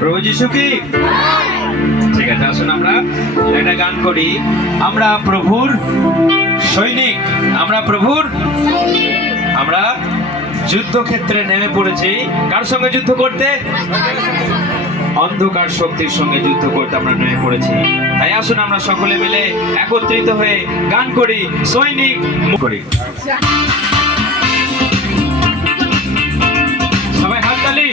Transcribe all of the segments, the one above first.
প্রভু যিশু কি ঠিক আছে। আসুন আমরা একটা গান করি। আমরা প্রভুর সৈনিক, আমরা প্রভুর, আমরা যুদ্ধক্ষেত্রে নেমে পড়েছি। কার সঙ্গে যুদ্ধ করতে? অন্ধকার শক্তির সঙ্গে যুদ্ধ করতে আমরা নেমে পড়েছি। তাই আসুন আমরা সকলে মিলে একত্রিত হয়ে গান করি, সৈনিক করি। সবাই হাততালি।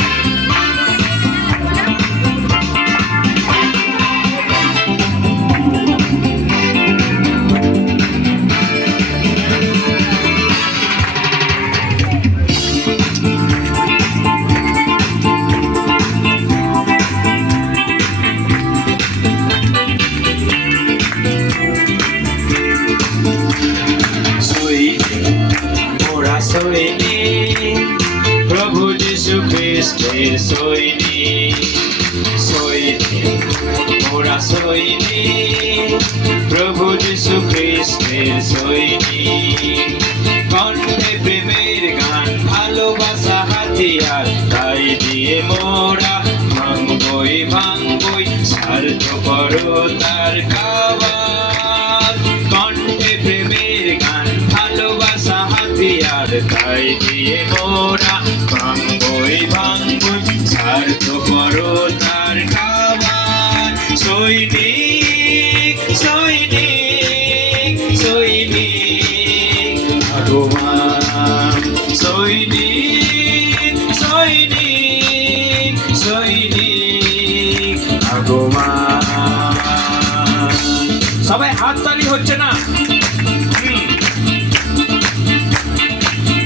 প্রভু যিশু খ্রিস্টের সৈনিক, সৈনিক মোরা সৈনিক, প্রভু যিশু খ্রিস্টের সৈনিক। কণ্ঠে প্রেমের গান, ভালোবাসা হাতিয়ার, তাই দিয়ে মোরা ভাঙবই ভাঙবই স্বার্থপরতার কাওয়াল। কণ্ঠে প্রেমের গান, ভালোবাসা হাতিয়ার, তাই দিয়ে মোরা ভাঙবই ভাঙবই স্বার্থপরতার কাওয়াল। সৈনিক সৈনিক সৈনিক ভগবান, সৈনিক সৈনিক সৈনিক ভগবান। সবাই হাততালি হচ্ছে না?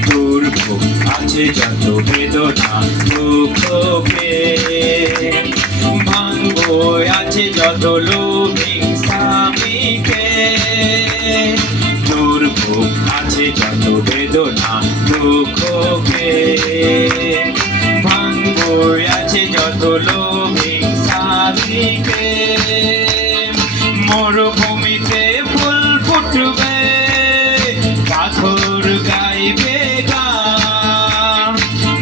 দুর্ভোগ আছে যত বেদনা দুঃখকে, ভাঙবো আছে যত লোভী স্বামীকে। দুর্ভোগ আছে যত বেদনা দুঃখকে, ভাঙবো আছে যত লোভী স্বামীকে। মরুভূমিতে ফুল ফুটবে, পাথর গাইবে গান।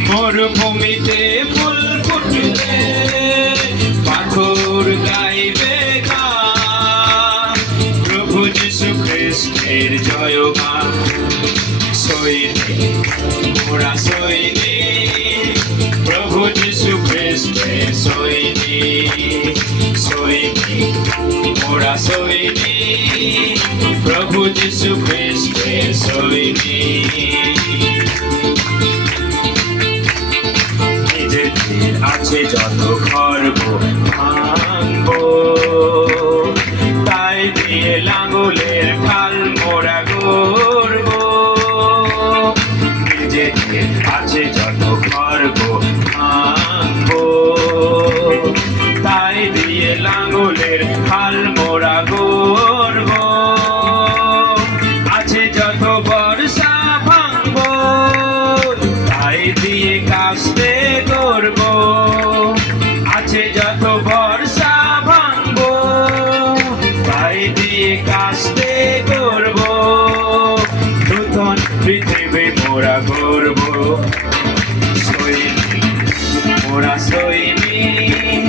মরুভূমিতে ফুল ফুটবে, পাথর গাইবে গান। প্রভু যিশু খ্রিস্টের জয়গান। সৈনিক মোরা সৈনিক, প্রভু যিশু খ্রিস্টের সৈনিক, সৈনিক মোরা সৈনিক, প্রভু যিশু খ্রিস্টের সৈনিক। নিজেদের আছে যত গর্ব ভাঙবো, তাই দিয়ে লাঙ্গলের ফাল মোরা গড়ব। নিজেদের আছে যত গর্ব ভাঙবো, তাই দিয়ে লাঙ্গলের ফাল মোরা গড়ব। আছে যত বর্ষা ভাঙবো, তাই দিয়ে কাস্তে করব। আছে যত বর্ষা ভাঙবো, তাই দিয়ে কাস্তে করব। নূতন পৃথিবী মোরা গড়ব। সৈনিক মোরা সৈনিক,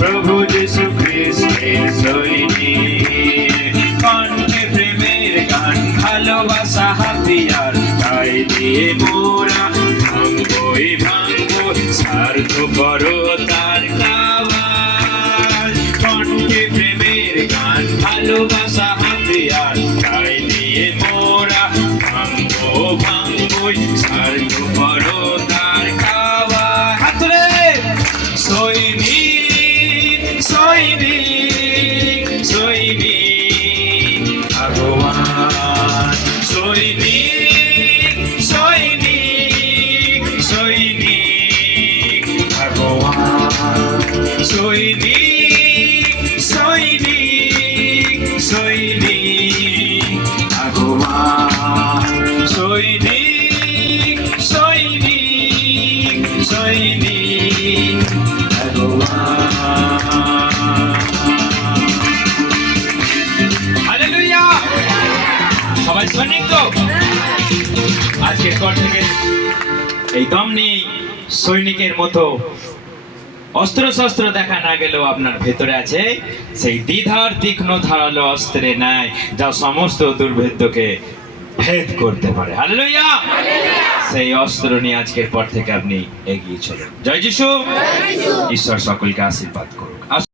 প্রভু যিশু খ্রিস্টের সৈনিক। কণ্ঠে প্রেমের গান, ভালোবাসা হাতিয়ার, তাই দিয়ে মোরা ভাঙবই ভাঙবো স্বার্থপরতার কাওয়াল। কণ্ঠে প্রেমের গান, ভালোবাসা হাতিয়ার, তাই দিয়ে মোরা ভাঙবো ভাঙবই স্বার্থপরতার কাওয়াল। হাতরে সৈনিক সৈনিক সৈনিক ভগবান। সৈনিক সৈনিক সৈনিক ভগবান। সৈনিক সৈনিক সৈনিক ভগবান। সৈনিক সৈনিক সৈনিক ভগবান। হালেলুয়া। সবাই সৈনিক তো? আজকের পর থেকে এই দম নিয়ে সৈনিকের মতো অস্ত্র শস্ত্র দেখা না গেলেও আপনার ভেতরে আছে সেই দ্বিধার তীক্ষ্ণ ধারালো অস্ত্রে ন্যায়, যা সমস্ত দুর্ভেদ্যকে ভেদ করতে পারে। হালেলুয়া! সেই অস্ত্র নিয়ে আজকের পর থেকে আপনি এগিয়ে চলুন। জয় যিশু। ঈশ্বর সকলকে আশীর্বাদ করুন।